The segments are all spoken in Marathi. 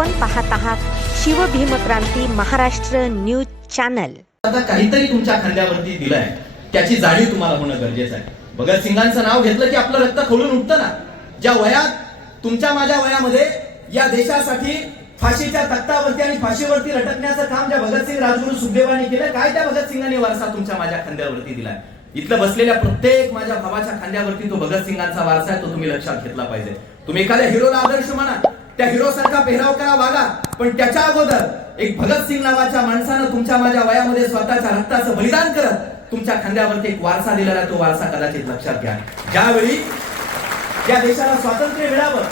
आपण पाहत आहात शिवभीमक्रांती महाराष्ट्र न्यूज चॅनल. आता काहीतरी तुमच्या खांद्यावरती दिलंय. त्याची जाणीव तुम्हाला होणं गरजेचं आहे. भगतसिंगांचं नाव घेतलं की आपलं रक्त खोलून उठतं ना? ज्या वयात तुमच्या माझ्या वयामध्ये या देशासाठी फाशीच्या तख्तावरती आणि फाशीवरती लटकण्याचं काम ज्या भगतसिंग राजगुरू सुखदेवानी केलं काय त्या भगतसिंगांनी वारसा तुमच्या माझ्या खांद्यावरती दिलाय? इथलं बसलेल्या प्रत्येक माझ्या भावाच्या खांद्यावरती तो भगतसिंगांचा वारसा आहे तो तुम्ही लक्षात घेतला पाहिजे. तुम्ही एखाद्या हिरोला आदर्श म्हणा त्या हिरो सारखा पेहराव करा वागा पण त्याच्या अगोदर एक भगतसिंग नावाच्या माणसानं तुमच्या माझ्या वयामध्ये स्वतःच्या रक्ताचं बलिदान करत तुमच्या खांद्यावरती एक वारसा दिलेला तो वारसा कदाचित लक्षात घ्या. ज्यावेळी या देशाला स्वातंत्र्य मिळावं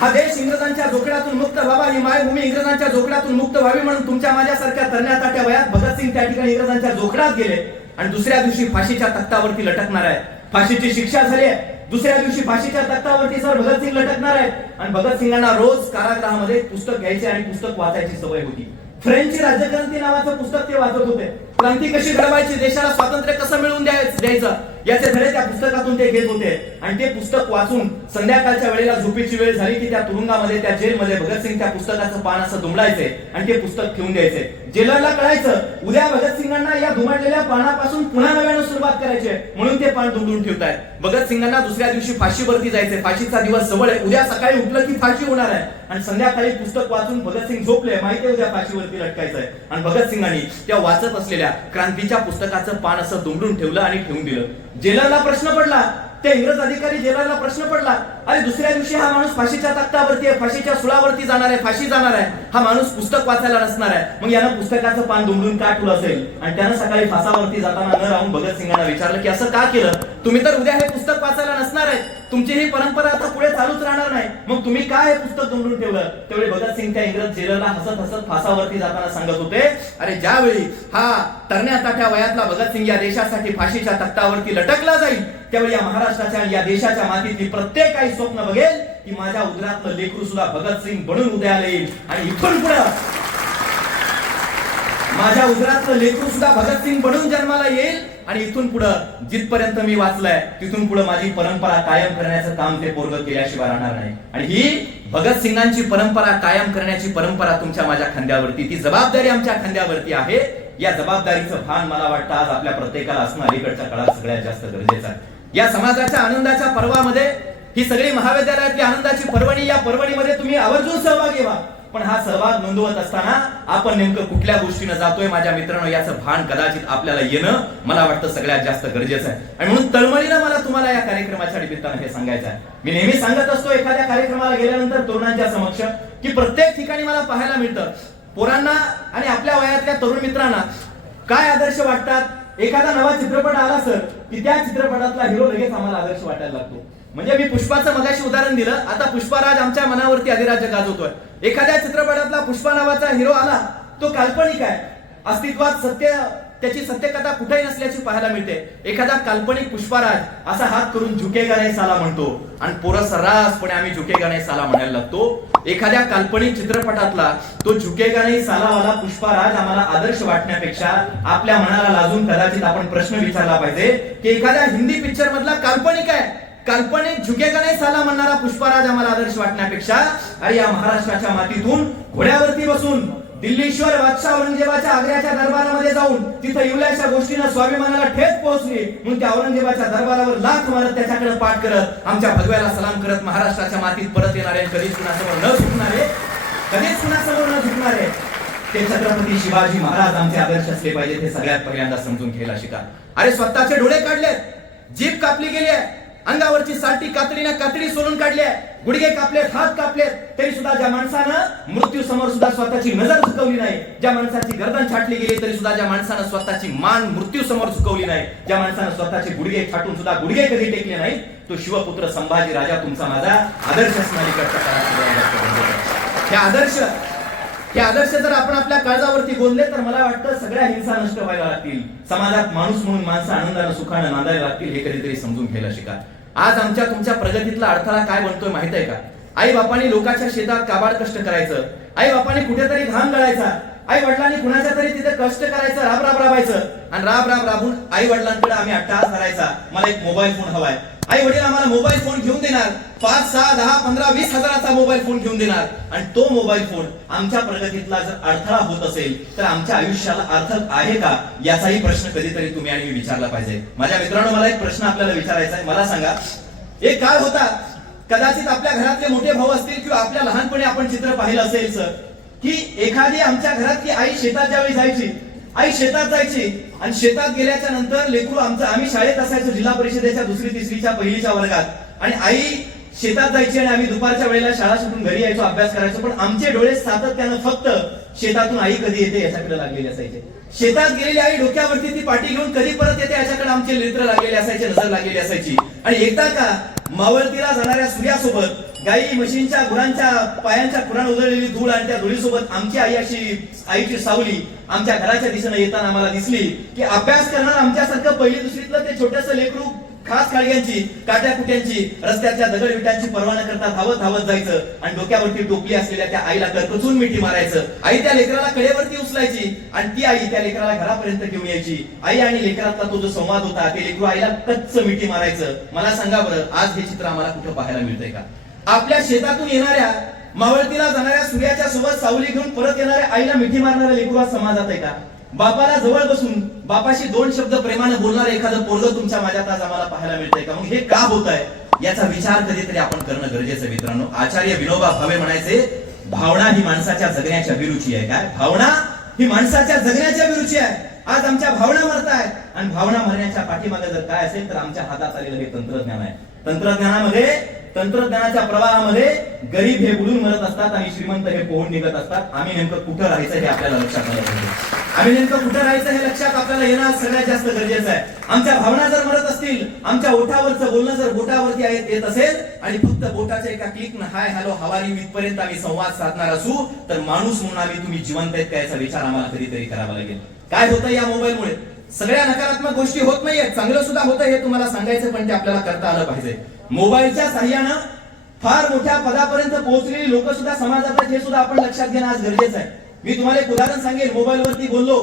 हा देश इंग्रजांच्या जोखडातून मुक्त व्हावा ही मायभूमी इंग्रजांच्या जोखडातून मुक्त व्हावी म्हणून तुमच्या माझ्यासारख्या तरण्याताट्या वयात भगतसिंग त्या ठिकाणी इंग्रजांच्या जोखडात गेले आणि दुसऱ्या दिवशी फाशीच्या तख्तावरती लटकणार आहे. फाशीची शिक्षा झाली आहे. दुसऱ्या दिवशी फाशीच्या तख्तावरती सर भगतसिंग लटकणार आहेत. आणि भगतसिंगांना रोज कारागृहामध्ये पुस्तक घ्यायचे आणि पुस्तक वाचायची सवय होती. फ्रेंच राज्यक्रांती नावाचं पुस्तक ते वाचत होते. क्रांती कशी घडवायची? देशाला स्वातंत्र्य कसं मिळवून द्यायचं द्यायचं? याचे धडे त्या पुस्तकातून ते घेत होते. आणि ते पुस्तक वाचून संध्याकाळच्या वेळेला झोपेची वेळ झाली की त्या तुरुंगामध्ये त्या जेलमध्ये भगतसिंग त्या पुस्तकाचं पान असं दुमडायचे आणि ते पुस्तक ठेवून द्यायचे. जेलरला कळायचं उद्या भगतसिंगांना या दुमडलेल्या पानापासून पुन्हा नव्यानं सुरुवात करायची म्हणून ते पान दुमडून ठेवतायत. भगतसिंगांना दुसऱ्या दिवशी फाशीवरती जायचे. फाशीचा दिवस जवळ आहे. उद्या सकाळी उठलं की फाशी होणार आहे. आणि संध्याकाळी पुस्तक वाचून भगतसिंग झोपले. माहिती उद्या फाशीवरती लटकायचं आहे. आणि भगतसिंगांनी त्या वाचत असलेल्या असलेल्या क्रांतीच्या पुस्तकाचं पान असं दुमडून ठेवलं आणि ठेवून दिलं. जेलरला प्रश्न पडला. त्या इंग्रज अधिकारी जेलरला प्रश्न पडला. आणि दुसऱ्या दिवशी हा माणूस फाशीच्या तख्तावरती आहे फाशीच्या सुळावरती जाणार आहे फाशी जाणार आहे. हा माणूस पुस्तक वाचायला नसणार आहे. मग यानं पुस्तकाचं पान दुमडून का ठेवलं असेल? आणि त्यानं सकाळी फासावरती जाताना न राहून भगतसिंगांना विचारलं की असं का केलं? तुम्ही तर उद्या हे पुस्तक वाचायला नसणार आहे तुमची ही परंपरा आता पुढे चालूच राहणार नाही. मग तुम्ही काय हे पुस्तक दुमडून ठेवलं? तेवढे भगतसिंग त्या इंग्रज जेलला हसत हसत फासावरती जाताना सांगत होते. अरे ज्यावेळी हा तरण्याचा ताट्या वयातला भगतसिंग या देशासाठी फाशीच्या तख्तावरती लटकला जाईल त्यावेळी या महाराष्ट्राच्या या देशाच्या मातीतली प्रत्येक काही स्वप्न बघेल की माझ्या उदरातलं लेकरू सुद्धा भगतसिंग बनून उदयाला येईल. आणि इथून पुढे माझ्या उदरातलं लेकरू सुद्धा भगतसिंग बनून जन्माला येईल. आणि इथून पुढं जिथपर्यंत मी वाचलंय तिथून पुढे माझी परंपरा कायम करण्याचं काम ते पोरग केल्याशिवाय राहणार नाही. आणि ही भगतसिंगांची परंपरा कायम करण्याची परंपरा तुमच्या माझ्या खांद्यावरती ती जबाबदारी आमच्या खांद्यावरती आहे. या जबाबदारीचं भान मला वाटतं आज आपल्या प्रत्येकाला असणं अलीकडच्या काळात सगळ्यात जास्त गरजेचं आहे. या समाजाच्या आनंदाच्या पर्वामध्ये ही सगळी महाविद्यालयातली आनंदाची पर्वणी या पर्वणीमध्ये तुम्ही आवर्जून सहभागी व्हा. पण हा सहभाग नोंदवत असताना आपण नेमकं कुठल्या गोष्टीनं जातोय माझ्या मित्रांनो याचं भान कदाचित आपल्याला येणं मला वाटतं सगळ्यात जास्त गरजेचं आहे. आणि म्हणून तळमळीनं मला तुम्हाला या कार्यक्रमाच्या निमित्तानं हे सांगायचं आहे. मी नेहमी सांगत असतो एखाद्या कार्यक्रमाला गेल्यानंतर तरुणांच्या समक्ष की प्रत्येक ठिकाणी मला पाहायला मिळतं. पोरांना आणि आपल्या वयातल्या तरुण मित्रांना काय आदर्श वाटतात? एखादा नवा चित्रपट आला सर की त्या चित्रपटातला हिरो लगेच आम्हाला आदर्श वाटायला लागतो. म्हणजे मी पुष्पाचं मगाशी उदाहरण दिलं. आता पुष्पाराज आमच्या मनावरती अधिराज्य गाजवतोय. एखाद्या चित्रपटातला पुष्पा नावाचा हिरो आला तो काल्पनिक आहे. अस्तित्वात सत्य त्याची सत्यकथा कुठेही नसल्याची पाहायला मिळते. एखादा काल्पनिक पुष्पाराज असा हात करून झुके नाही साला म्हणतो. आणि पोरं सर्रासपणे आम्ही झुके नाही साला म्हणायला लागतो. एखाद्या काल्पनिक चित्रपटातला तो झुके नाही सालावाला पुष्पाराज आम्हाला आदर्श वाटण्यापेक्षा आपल्या मनाला लाजून कदाचित आपण प्रश्न विचारला पाहिजे की एखाद्या हिंदी पिक्चर मधला काल्पनिक आहे. काल्पनिक झुकेगा नाही साला म्हणणारा पुष्पराज आम्हाला आदर्श वाटण्यापेक्षा? अरे या महाराष्ट्राच्या मातीतून घोड्यावरती बसून दिल्लीश्वर बादशाह औरंगजेबाच्या आग्र्याच्या दरबारामध्ये जाऊन तिथं येवल्याच्या गोष्टीनं स्वाभिमानाला ठेच पोहोचली. म्हणून त्या औरंगजेबाच्या दरबारावर लाख मारत त्याच्याकडे पाठ करत आमच्या भगव्याला सलाम करत महाराष्ट्राच्या मातीत परत येणारे कधीच कुणासमोर न झुकणारे कधीच कुणासमोर न झुकणारे ते छत्रपती शिवाजी महाराज आमचे आदर्श असले पाहिजे ते सगळ्यात पहिल्यांदा समजून घ्यायला शिका. अरे स्वतःचे डोळे काढलेत जीभ कापली गेली आहे. अंगावरची साठी कातडीनं कातडी सोडून काढली आहे. गुडघे कापलेत हात कापलेत. तरी सुद्धा ज्या माणसानं मृत्यू समोर सुद्धा स्वतःची नजर झुकवली नाही ज्या माणसाची गर्दन छाटली गेली तरी सुद्धा ज्या माणसानं स्वतःची मान मृत्यू समोर झुकवली नाही ज्या माणसानं स्वतःचे गुडघे छाटून सुद्धा गुडघे कधी टेकले नाही तो शिवपुत्र संभाजी राजा तुमचा माझा आदर्श असणारी काळात हे आदर्श हे आदर्श जर आपण आपल्या काळजावरती बोलले तर मला वाटतं सगळ्या हिंसा नष्ट व्हायला लागतील. समाजात माणूस म्हणून माणसं आनंदानं सुखानं नांदायला लागतील हे कधीतरी समजून घ्यायला शिका. आज आमच्या तुमच्या प्रगतीतला अडथळा काय बनतोय माहीत आहे का? आई बापाने लोकांच्या शेतात काबाड कष्ट करायचं. आई बापाने कुठेतरी घाम गळायचा. आई वडिलांनी कुणाच्या तरी तिथे कष्ट करायचं राब राब राबायचं. आणि राब राब राबून आई वडिलांकडे आम्ही अट्टास करायचा मला एक मोबाईल फोन हवाय. आई वडील आम्हाला मोबाईल फोन घेऊन देणार. पाच सहा दहा पंधरा वीस हजाराचा मोबाईल फोन घेऊन देणार. आणि तो मोबाईल फोन आमच्या प्रगतीतला जर अडथळा होत असेल तर आमच्या आयुष्याला अर्थ आहे का? याचाही प्रश्न कधीतरी तुम्ही आणि मी विचारला पाहिजे. माझ्या मित्रांनो मला एक प्रश्न आपल्याला विचारायचा आहे. मला सांगा. एक काळ होता कदाचित आपल्या घरातले मोठे भाऊ असतील किंवा आपल्या लहानपणी आपण चित्र पाहिलं असेल सर की एखादी आमच्या घरातली आई शेतात ज्यावेळी जायची आई शेतात जायची आणि शेतात गेल्याच्यानंतर लेकरू आमचं आम्ही शाळेत असायचो जिल्हा परिषदेच्या दुसरी तिसरीच्या पहिलीच्या वर्गात. आणि आई शेतात जायची आणि आम्ही दुपारच्या वेळेला शाळा सुटून घरी यायचो अभ्यास करायचो पण आमचे डोळे सातत्यानं फक्त शेतातून आई कधी येते याच्याकडे लागलेले असायचे. शेतात गेलेली आई डोक्यावरती ती पाठी घेऊन कधी परत येते याच्याकडे आमचे नेत्र लागलेले असायचे नजर लागलेली असायची. आणि एकदा का मावळतीला जाणाऱ्या सूर्यासोबत गाई म्हशींच्या गुरांच्या पायांच्या कुराण उधळलेली धूळ आणि त्या धुळीसोबत आमची आई अशी आईची सावली आमच्या घराच्या दिशेने येताना आम्हाला दिसली की अभ्यास करणार आमच्यासारखं पहिली दुसरीतलं ते छोटस लेकरू खास काळग्यांची काट्या कुट्यांची रस्त्याच्या दगड विट्यांची पर्वा न करता धावत धावत जायचं आणि डोक्यावरती टोपली असलेल्या त्या आईला करकचून मिठी मारायचं. आई त्या लेकराला कडेवरती उचलायची आणि ती आई त्या लेकराला घरापर्यंत घेऊन यायची. आई आणि लेकरातला तो जो संवाद होता ते लेकरू आईला कच्च मिठी मारायचं. मला सांगा बरं आज हे चित्र आम्हाला कुठं पाहायला मिळतंय का? आपल्या शेतातून येणाऱ्या मावळतीला जाणाऱ्या सूर्याच्या सोबत सावली घेऊन परत येणाऱ्या आईला मिठी मारणारा लेकरू समाजात आहे का? बापाला जवळ बसून बापाशी दोन शब्द प्रेमाने बोलणार एखादं पोरग तुमच्या माझ्यात आज आम्हाला पाहायला मिळतंय का? मग हे का होत आहे याचा विचार कधीतरी आपण करणं गरजेचं मित्रांनो. आचार्य विनोबा भावे म्हणायचे भावना ही माणसाच्या जगण्याच्या अभिरुची आहे काय? भावना ही माणसाच्या जगण्याच्या अभिरुची आहे. आज आमच्या भावना मरतायत आणि भावना मरण्याच्या पाठीमागे जर काय असेल तर आमच्या हातात आलेलं हे तंत्रज्ञान आहे. तंत्रज्ञानामध्ये तंत्रज्ञानाच्या प्रवाहामध्ये गरीब हे बुडून मरत असतात आणि श्रीमंत हे पोहून निघत असतात. आम्ही नेमकं कुठं राहायचं हे आपल्याला लक्षात आलं पाहिजे. आम्ही नेमकं कुठं राहायचं हे लक्षात आपल्याला येणं सगळ्यात जास्त गरजेचं आहे. आमच्या भावना जर मरत असतील आमच्या ओठावरचं बोलणं जर बोटावरती येत असेल आणि फक्त बोटाच्या एका क्लिक हाय हॅलो हवारी इथपर्यंत आम्ही संवाद साधणार असू तर माणूस म्हणून आम्ही तुम्ही जिवंत आहेत का याचा विचार आम्हाला कधीतरी करावा लागेल. काय होतं या मोबाईलमुळे? सगळ्या नकारात्मक गोष्टी होत नाहीये चांगलं सुद्धा होतं हे तुम्हाला सांगायचं पण ते आपल्याला करता आलं पाहिजे. मोबाईलच्या सहाय्यानं फार मोठ्या पदापर्यंत पोहोचलेली लोक सुद्धा समाजात हे सुद्धा आपण लक्षात घेणं आज गरजेचं आहे. मी तुम्हाला एक उदाहरण सांगेन. मोबाईलवरती बोललो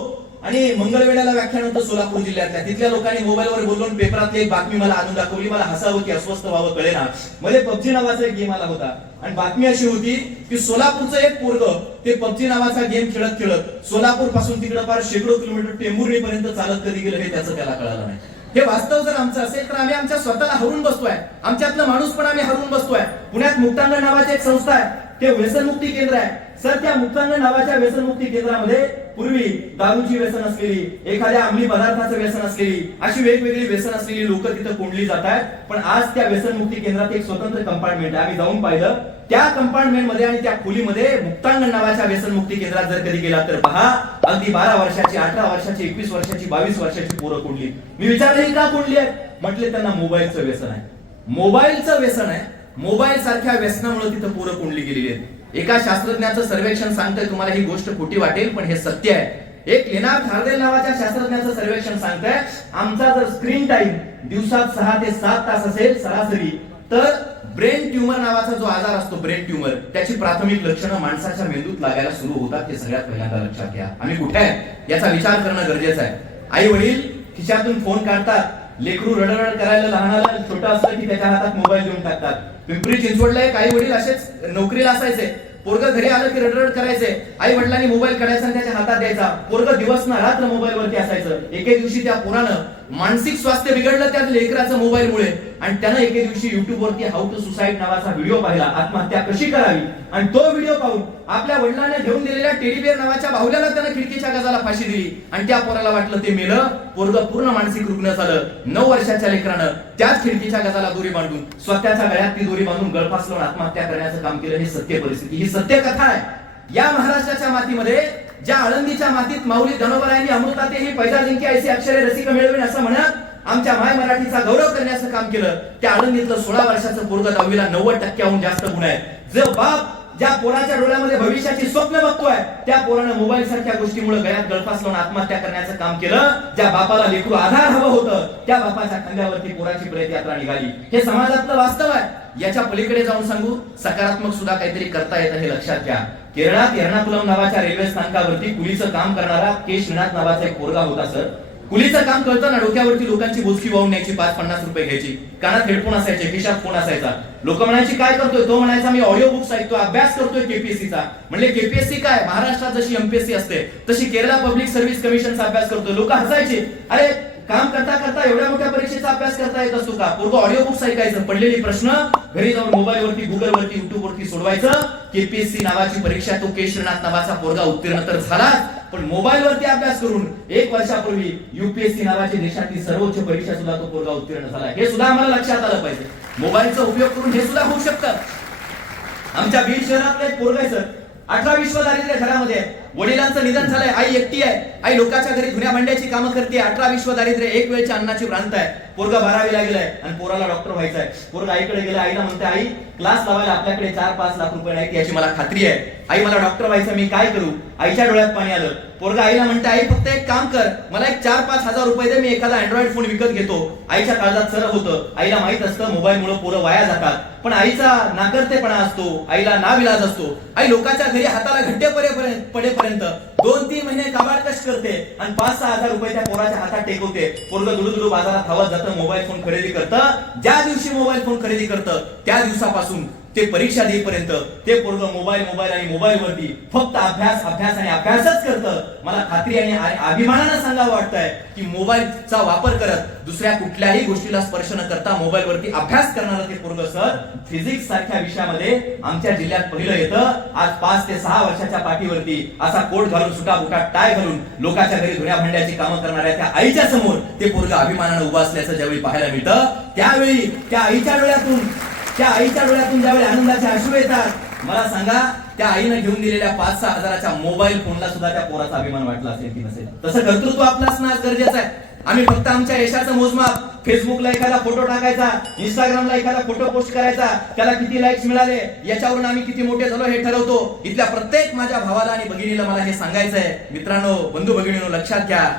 आणि मंगळवेड्याला व्याख्यान होतं सोलापूर जिल्ह्यातल्या तिथल्या लोकांनी मोबाईलवर बोललो आणि पेपरातली एक बातमी मला आणून दाखवली. मला हसावं की अस्वस्थ व्हावं कळेना. मध्ये पबजी नावाचा एक गेम आला होता. आणि बातमी अशी होती की सोलापूरचं एक पोरग ते पबजी नावाचा गेम खेळत खेळत सोलापूरपासून तिकडे फार शेकडो किलोमीटर टेंभुर्णी पर्यंत चालत कधी गेलं हे त्याचं त्याला कळालं नाही. हे वास्तव जर आमचं असेल तर आम्ही आमच्या स्वतःला हरून बसतोय. आमच्यातलं माणूस पण आम्ही हरून बसतोय. पुण्यात मुक्तांगण नावाची एक संस्था आहे. ते व्यसनमुक्ती केंद्र आहे. सर त्या मुक्तांग नावाच्या व्यसनमुक्ती केंद्रामध्ये पूर्वी दारूची व्यसन असलेली एखाद्या अंमली पदार्थाचं व्यसन असलेली अशी वेगवेगळी व्यसन असलेली लोक तिथं कोंडली जात आहेत पण आज त्या व्यसनमुक्ती केंद्रात एक स्वतंत्र कंपार्टमेंट आहे. आम्ही जाऊन पाहिलं. त्या कंपार्टमेंटमध्ये आणि त्या खोलीमध्ये मुक्तांगण नावाच्या व्यसनमुक्ती केंद्रात जर कधी गेला तर पहा अगदी बारा वर्षाची अठरा वर्षाची एकवीस वर्षाची बावीस वर्षाची पोरं कोंडली. मी विचारले का कोंडली आहे म्हटले त्यांना मोबाईलचं व्यसन आहे. मोबाईलचं व्यसन आहे. मोबाईल सारख्या व्यसनामुळे तिथं पोरं कोंडली गेलेली आहेत. एका शास्त्रज्ञाचं सर्वेक्षण सांगतंय तुम्हाला ही गोष्ट खोटी वाटेल पण हे सत्य आहे. एक लेनार्ड हार्डेल नावाच्या शास्त्रज्ञाचं सर्वेक्षण सांगतंय आमचा जर स्क्रीन टाइम दिवसात सहा ते सात तास असेल सरासरी तर ब्रेन ट्यूमर नावाचा जो आजार असतो ब्रेन ट्यूमर त्याची प्राथमिक लक्षणं माणसाच्या मेंदूत लागायला सुरू होतात हे सगळ्यात पहिल्यांदा लक्षात घ्या. आम्ही कुठे आहे याचा विचार करणं गरजेचं आहे. आई वडील खिशातून फोन काढतात लेकरू रडरड करायला लहानाला छोटं असलं की त्याच्या हातात मोबाईल देऊन टाकतात. पिंपरी चिंचवडला एक वडील असेच नोकरीला असायचे. पोरग घरी आलं की रडरड करायचे. आई वडिलांनी मोबाईल काढायचा आणि त्याच्या हातात द्यायचा. पोरग दिवस ना रात्र मोबाईल वरती असायचं. एके दिवशी त्या पोरानं मानसिक स्वास्थ्य बिघडलं त्या लेकराचं मोबाईलमुळे. आणि त्यानं एके दिवशी युट्यूब वरती हाऊ टू सुसाईड नावाचा व्हिडिओ पाहिला. आत्महत्या कशी करावी? आणि तो व्हिडिओ पाहून आपल्या वडिलांना घेऊन दिलेल्या टेडीबेअर नावाच्या बाहुल्याला त्यानं खिडकीच्या गजाला फाशी दिली. आणि त्या पोराला वाटलं ते मेलं. पोरग पूर्ण मानसिक रुग्ण झालं. नऊ वर्षाच्या लेकरानं त्याच खिडकीच्या गजाला दोरी बांधून स्वतःच्या गळ्यात ती दोरी बांधून गळफास लावून आत्महत्या करण्याचं काम केलं. हे सत्य परिस्थिती. ही सत्य कथा आहे. या महाराष्ट्राच्या मातीमध्ये ज्या आळंदीच्या मातीत माऊली धनोबरायांनी अमृताते ही पैजा जिंकी ऐसी अक्षरे रसिक मिळवेन असं म्हणत आमच्या माय मराठीचा गौरव करण्याचं काम केलं. त्या आळंदीतलं सोळा वर्षाचं पोरग दहावीला नव्वद टक्क्याहून जास्त गुण आहे जो बाप ज्या पोराच्या डोळ्यामध्ये भविष्याची स्वप्न बघतोय त्या पोरानं मोबाईल सारख्या गोष्टीमुळे गळ्यात गळफास लावून आत्महत्या करण्याचं काम केलं. ज्या बापाला लेकरू आधार हवं होतं त्या बापाच्या खांद्यावरती पोराची प्रेत यात्रा निघाली. हे समाजातलं वास्तव आहे. याच्या पलीकडे जाऊन सांगू सकारात्मक सुद्धा काहीतरी करता येतं हे लक्षात घ्या. केरळात एर्नाकुलम नावाच्या रेल्वे स्थानकावरती कुलीचं काम करणारा के श्रीनाथ नावाचा एक पोरगा होता सर. कुलीचं काम करताना डोक्यावरती लोकांची बोचकी वाहून न्यायची पाच पन्नास रुपये घ्यायची. कानात हेडफोन असायचे खिशात फोन असायचा. लोक म्हणायची काय करतोय? तो म्हणायचा मी ऑडिओ बुक्स ऐकतो अभ्यास करतोय केपीएससीचा म्हणजे केपीएससी काय? महाराष्ट्रात जशी एमपीएससी असते तशी केरळ पब्लिक सर्व्हिस कमिशनचा अभ्यास करतोय. लोक हसायचे अरे काम करता करता एवढ्या मोठ्या परीक्षेचा अभ्यास करता येत असतो का? पूर्व ऑडिओ बुक्स ऐकायचं पडलेले प्रश्न घरी जाऊन मोबाईल वरती गुगल वरती युट्यूब वरती सोडवायचं. केपीएससी नावाची परीक्षा तो केशरनाथ नावाचा पोरगा उत्तीर्ण तर झाला. पण मोबाईल वरती अभ्यास करून एक वर्षापूर्वी युपीएससी नावाची देशातली सर्वोच्च परीक्षा सुद्धा तो पोरगा उत्तीर्ण झाला. हे सुद्धा आम्हाला लक्षात आलं पाहिजे. मोबाईलचा उपयोग करून हे सुद्धा होऊ शकतं. आमच्या बीड शहरातलं एक पोरगा सर. अठरा विश्व दारिद्र्य घरामध्ये. वडिलांचं निधन झालंय. आई एकटी आहे. आई लोकांच्या घरी धुण्या भांड्याची कामं करते. अठरा विश्व दारिद्र्य एक वेळच्या अन्नाची भ्रांत आहे. पोरगा बारावीला गेलाय आणि पोराला डॉक्टर व्हायचं आहे पोरगा आईकडे गेला आईला म्हणते आई क्लास लावायला आपल्याकडे चार पाच लाख रुपये नाहीत याची मला खात्री आहे. आई मला डॉक्टर व्हायचं मी काय करू? आईच्या डोळ्यात पाणी आलं. पोरगा आईला म्हणते आई फक्त एक काम कर. मला एक चार पाच हजार रुपये दे मी एखादा अँड्रॉइड फोन विकत घेतो. आईच्या काळजात सर होतं. आईला माहीत असतं मोबाईल मुळे पोरं वाया जातात. पण आईचा नाकर्तेपणा असतो. आईला नाविलाज असतो. आई लोकांच्या घरी हाताला घट्टे पडेपर्यंत पडेपर्यंत दोन तीन महिने काबाड करते आणि पाच सहा हजार रुपये त्या पोराच्या हातात टेकवते. पोरग दुडू दुडू बाजारात धावत जातं. मोबाईल फोन खरेदी करतं. ज्या दिवशी मोबाईल फोन खरेदी करतं त्या दिवसापासून ते परीक्षा देईपर्यंत ते पोरग मोबाईल मोबाईल आणि मोबाईल वरती फक्त अभ्यास अभ्यास आणि अभ्यासच करतं. मला खात्री आणि अभिमानानं सांगावं वाटतंय की मोबाईलचा वापर करत दुसऱ्या कुठल्याही गोष्टीला स्पर्श न करता मोबाईल वरती अभ्यास करणारं ते पोरग सर फिजिक्स सारख्या विषयामध्ये आमच्या जिल्ह्यात पहिलं येतं. आज पाच ते सहा वर्षाच्या पाठीवरती असा कोट घालून सुटा बुटा टाय घालून लोकांच्या घरी धुण्या भांड्याची कामं करणाऱ्या त्या आईच्या समोर ते पोरग अभिमानानं उभं असल्याचं ज्यावेळी पाहायला मिळतं त्यावेळी त्या आईच्या डोळ्यातून त्या आईच्या डोळ्यातून ज्यावेळी आनंदाचे अश्रू येतात मला सांगा त्या आईनं घेऊन दिलेल्या पाच सहा हजाराच्या मोबाईल फोनला सुद्धा त्या पोराचा अभिमान वाटला असेल की नसेल. तसं कर्तृत्व आपलं असणं आज गरजेचं आहे. आम्ही फक्त आमच्या यशाचं मोजमाप फेसबुकला एखादा फोटो टाकायचा इंस्टाग्रामला एखादा फोटो पोस्ट करायचा त्याला किती लाईक्स मिळाले याच्यावरून आम्ही किती मोठे झालो हे ठरवतो. इथल्या प्रत्येक माझ्या भावाला आणि भगिनीला मला हे सांगायचं आहे मित्रांनो बंधू भगिनीनो लक्षात घ्या.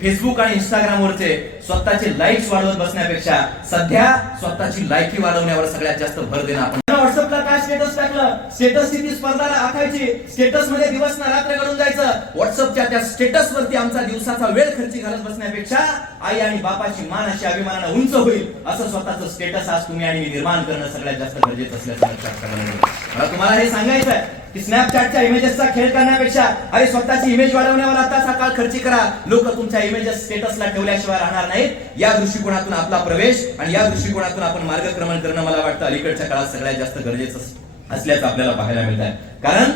फेसबुक आणि इंस्टाग्राम वरचे स्वतःचे लाईक्स वाढवत बसण्यापेक्षा सध्या स्वतःची लायकी वाढवण्यावर सगळ्यात जास्त भर देणं आपण व्हॉट्सअपला काय स्टेटस टाकलं? स्टेटस ही ती स्पर्धा आखायची. स्टेटसमध्ये दिवस ना रात्र घडून जायचं. व्हॉट्सअपच्या त्या स्टेटस वरती आमचा दिवसाचा वेळ खर्ची घालत बसण्यापेक्षा आई आणि बापाची मान अशी अभिमानानं उंच होईल असं स्वतःचं स्टेटस आज तुम्ही आणि मी निर्माण करणं सगळ्यात जास्त गरजेचं असल्याचं लक्षात मला तुम्हाला हे सांगायचं आहे स्नॅपचॅटच्या इमेजेसचा खेळ करण्यापेक्षा अरे स्वतःची इमेज वाढवण्यावर आता सकाळ खर्ची करा. लोक तुमच्या इमेजेस स्टेटसला ठेवल्याशिवाय राहणार नाहीत. या दृष्टिकोनातून आपला प्रवेश आणि या दृष्टिकोनातून आपण मार्गक्रमण करणं मला वाटतं अलीकडच्या काळात सगळ्यात जास्त गरजेचं असल्याचं आपल्याला पाहायला मिळत आहे कारण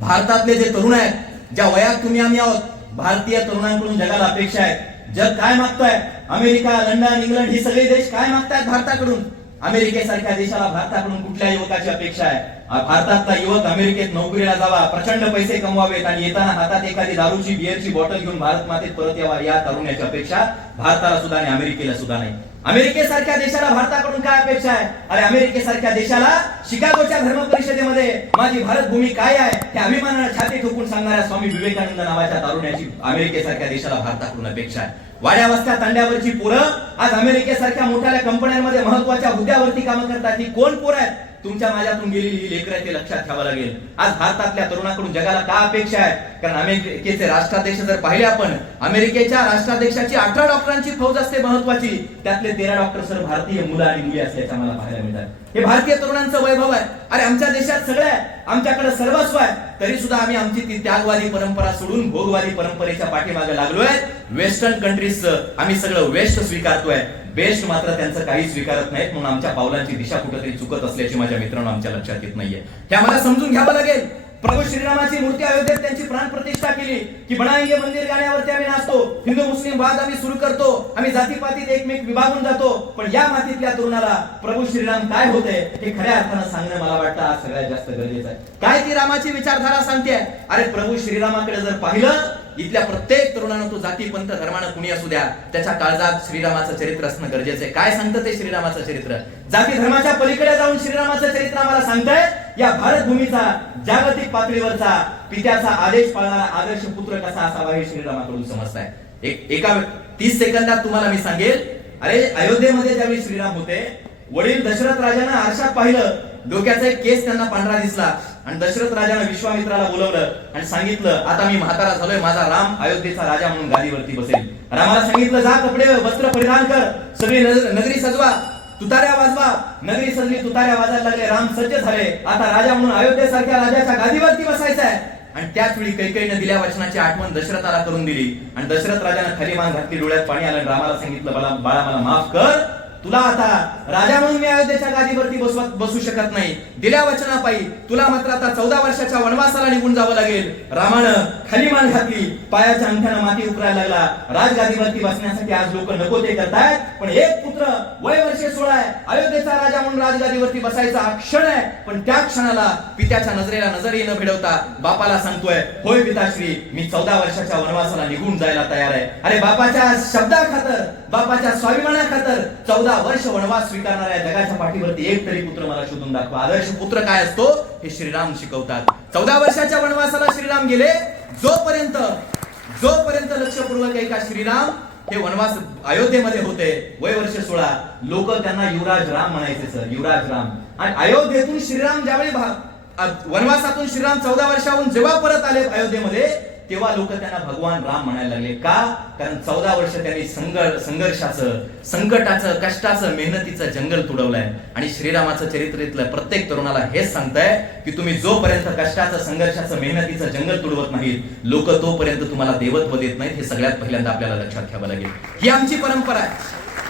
भारतातले जे तरुण आहेत ज्या वयात तुम्ही आम्ही आहोत भारतीय तरुणांकडून जगाला अपेक्षा आहे जग काय मागतोय? अमेरिका लंडन इंग्लंड ही सगळे देश काय मागतायत भारताकडून? अमेरिकेसारख्या देशाला भारताकडून कुठल्या युवकाची अपेक्षा आहे. आ- भारतातला युवक अमेरिकेत नोकरीला जावा प्रचंड पैसे कमवावेत आणि येताना हातात एखादी दारूची बिअरची बॉटल घेऊन भारत मातेत परत यावा या तरुणाची अपेक्षा भारताला सुद्धा आणि अमेरिकेला सुद्धा नाही. अमेरिकेसारख्या देशाला भारताकडून काय अपेक्षा आहे? अरे अमेरिकेसारख्या देशाला शिकागोच्या धर्म परिषदेमध्ये माझी भारत भूमी काय आहे? हे अभिमानाला छाती ठोकून सांगणाऱ्या स्वामी विवेकानंद नावाच्या तारुण्याची अमेरिकेसारख्या देशाला भारताकडून अपेक्षा आहे. वाड्या वस्त्या तांड्यावरची पोरं आज अमेरिकेसारख्या मोठ्या कंपन्यांमध्ये महत्त्वाच्या हुद्द्यावरती कामं करतात. ही कोण पोरं आहेत? तुमच्या माझ्यातून गेलेली ही ते लक्षात ठेवावं लागेल. आज भारतातल्या तरुणाकडून जगाला का अपेक्षा आहे? कारण अमेरिकेचे राष्ट्राध्यक्ष जर पाहिले आपण अमेरिकेच्या राष्ट्राध्यक्षाची अठरा डॉक्टरांची फौज असते महत्वाची. त्यातले तेरा डॉक्टर सर भारतीय मुलं आणि मुली असल्याचं मला पाहायला मिळतात. हे भारतीय तरुणांचं वैभव आहे. अरे आमच्या देशात सगळं आहे. आमच्याकडे सर्वस्व आहे. तरी सुद्धा आम्ही आमची ती त्यागवादी परंपरा सोडून भोगवादी परंपरेच्या पाठीमागे लागलोय. वेस्टर्न कंट्रीज आम्ही सगळं वेस्ट स्वीकारतोय. बेस्ट मात्र त्यांचं काही स्वीकारत नाहीत म्हणून आमच्या पावलांची दिशा कुठेतरी चुकत असल्याची माझ्या मित्रांनो आमच्या लक्षात येत नाहीये. हे आम्हाला समजून घ्यावं लागेल. प्रभू श्रीरामाची मूर्ती अयोध्येत त्यांची प्राण प्रतिष्ठा केली की बनाएंगे मंदिर गाण्यावरती आम्ही नाचतो हिंदू मुस्लिम वाद आम्ही सुरू करतो आम्ही जातीपातीत एकमेक विभागून जातो पण या मातीतल्या तरुणाला प्रभू श्रीराम काय होते हे खऱ्या अर्थानं सांगणं मला वाटतं आज सगळ्यात जास्त गरजेचं आहे. काय ती रामाची विचारधारा सांगते? अरे प्रभू श्रीरामाकडे जर पाहिलं इथल्या प्रत्येक तरुणानं तो जाती पंथ धर्मानं कुणी असू द्या त्याच्या काळजात श्रीरामाचं चरित्र असणं गरजेचं आहे. काय सांगतं ते श्रीरामाचं चरित्र? जाती धर्माच्या पलीकडे जाऊन श्रीरामाचं चरित्र आम्हाला सांगताय या भारतभूमीचा जागतिक पातळीवरचा पित्याचा आदेश पाळणारा आदर्श पुत्र कसा असावा हे श्रीरामाकडून समजताय. एक एका तीस सेकंदात तुम्हाला मी सांगेल अरे अयोध्येमध्ये ज्यावेळी श्रीराम होते वडील दशरथ राजानं आरशात पाहिलं डोक्याचा एक केस त्यांना पांढरा दिसला. आणि दशरथ राजानं विश्वामित्राला बोलवलं आणि सांगितलं आता मी म्हातारा झालोय माझा राम अयोध्येचा राजा म्हणून गादीवरती बसेल. रामाला सांगितलं जा कपडे वस्त्र परिधान कर सगळी नगरी सजवा तुताऱ्या वाजवा. नगरी सजली तुताऱ्या वाजायला लागले राम सज्ज झाले. आता राजा म्हणून अयोध्येसारख्या राजाच्या गादीवरती बसायचा आहे आणि त्याच वेळी कैकईनं दिल्या वचनाची आठवण दशरथाला करून दिली. आणि दशरथ राजानं खाली मान घातली डोळ्यात पाणी आलं आणि रामाला सांगितलं बाळा मला माफ कर तुला आता राजा म्हणून मी अयोध्येच्या गादीवरती बसवत बसू शकत नाही. दिल्या वचनापायी तुला मात्र आता चौदा वर्षाच्या वनवासाला निघून जावं लागेल. रामानं खाली मान घातली पायाच्या अंगठ्यानं माती उकरायला लागला. राजगादीवरती बसण्यासाठी आज लोक नको ते करतायत पण एक पुत्र वय वर्षे सोळा आहे. अयोध्येचा राजा म्हणून राजगादीवरती बसायचा हा क्षण आहे पण त्या क्षणाला पित्याच्या नजरेला नजर न भिडवता बापाला सांगतोय होय पिताश्री मी चौदा वर्षाच्या वनवासाला निघून जायला तयार आहे. अरे बापाच्या शब्दा खातर बापाच्या स्वाभिमाना खातर चौदा वर्ष वनवास स्वीकारणाऱ्या जगाच्या पाठीवरती एक तरी पुत्र मला शोधून दाखवा. आदर्श पुत्र काय असतो? हे श्रीराम शिकवतात. चौदा वर्षाच्या वनवासाला श्रीराम गेले. जोपर्यंत जोपर्यंत लक्षपूर्वक एका श्रीराम हे वनवास अयोध्येमध्ये होते वय वर्ष सोळा लोक त्यांना युवराज राम म्हणायचे सर. युवराज राम. आणि अयोध्येतून श्रीराम ज्यावेळी वनवासातून श्रीराम चौदा वर्षाहून जेव्हा परत आले अयोध्येमध्ये तेव्हा लोक त्यांना भगवान राम म्हणायला लागले. का? कारण चौदा वर्ष त्यांनी संघर्ष संघर्षाचं संकटाचं कष्टाचं मेहनतीचं जंगल तुडवलंय. आणि श्रीरामाचं चरित्रीतलं प्रत्येक तरुणाला हेच सांगताय की तुम्ही जोपर्यंत कष्टाचं संघर्षाचं मेहनतीचं जंगल तुडवत नाहीत लोक तोपर्यंत तुम्हाला देवत्व देत नाहीत हे सगळ्यात पहिल्यांदा आपल्याला लक्षात घ्यावं लागेल. ही आमची परंपरा आहे.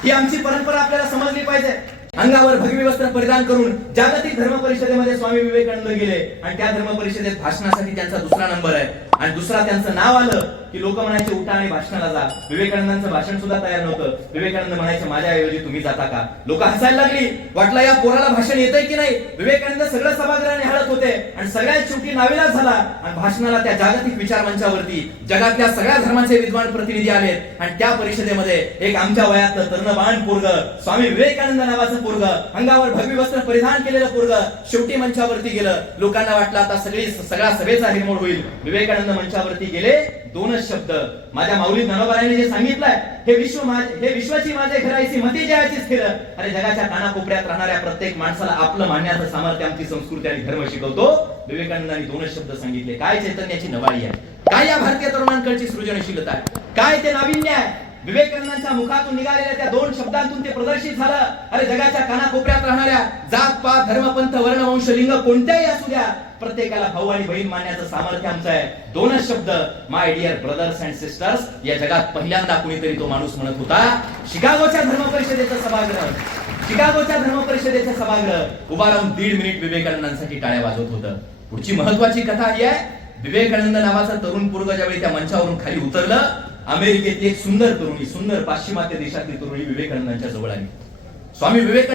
ही आमची परंपरा आपल्याला समजली पाहिजे. अंगावर भगवी वस्त्र परिधान करून जागतिक धर्म परिषदेमध्ये स्वामी विवेकानंद गेले. आणि त्या धर्म परिषदेत भाषणासाठी त्यांचा दुसरा नंबर आहे. आणि दुसरा त्यांचं नाव आलं की लोक म्हणायचे उठा आणि भाषणाला जा. विवेकानंदांचं भाषण सुद्धा तयार नव्हतं. विवेकानंद म्हणायचे माझ्या ऐवजी तुम्ही जाता का? लोक हसायला लागली. वाटलं या पोराला भाषण येतंय की नाही? विवेकानंद सगळं सभागृहाने हळत होते आणि सगळ्यात शेवटी नावेला झाला आणि भाषणाला त्या जागतिक विचार मंचावरती जगातल्या सगळ्या धर्माचे विद्वान प्रतिनिधी आलेत. आणि त्या परिषदेमध्ये एक आमच्या वयातलं तरुणबाण पोरग स्वामी विवेकानंद नावाचं पोरग अंगावर भगवी वस्त्र परिधान केलेलं पोरग शेवटी मंचावरती गेलं. लोकांना वाटलं आता सगळी सगळा सभेचा हिरमोड होईल. विवेकानंद मंचावरती गेले दोनच शब्द. माझ्या माऊली धनोबाराने जे सांगितलंय हे विश्व हे विश्वाची माझे घरायची मते जयाची स्थिर अरे जगाच्या कानाकोपऱ्यात राहणाऱ्या प्रत्येक माणसाला आपलं मानण्याचं सामर्थ्य आमची संस्कृती आणि धर्म शिकवतो. विवेकानंदांनी दोनच शब्द सांगितले. काय चैतन्याची नवाळी आहे? काय या भारतीय तरुणांकडची सृजनशीलता आहे? काय ते नाविन्य आहे? विवेकानंदांच्या मुखातून निघालेल्या त्या दोन शब्दांतून ते प्रदर्शित झालं. अरे जगाच्या कानाकोपऱ्यात राहणाऱ्या जात पात धर्मपंथ वर्ण वंश लिंग कोणत्याही असू द्या प्रत्येकाला भाऊ आणि बहीण मानण्याचं सामर्थ्य आमचं आहे. दोनच शब्द my dear brothers and sisters या जगात पहिल्यांदा कुणीतरी तो माणूस म्हणत होता. शिकागोच्या धर्म परिषदेचं सभागृह. शिकागोच्या धर्म परिषदेचं सभागृह. उभा राहून दीड मिनिट विवेकानंदांसाठी टाळ्या वाजवत होतं. पुढची महत्वाची कथा ही आहे. विवेकानंद नावाचा तरुण पूर्ग ज्यावेळी त्या मंचावरून खाली उतरलं अमेरिकेत एक सुंदर तरुणी सुंदर पाश्चिमात्य देशातली तरुणी विवेकानंदांच्या जवळ आली. स्वामी विवेकानंद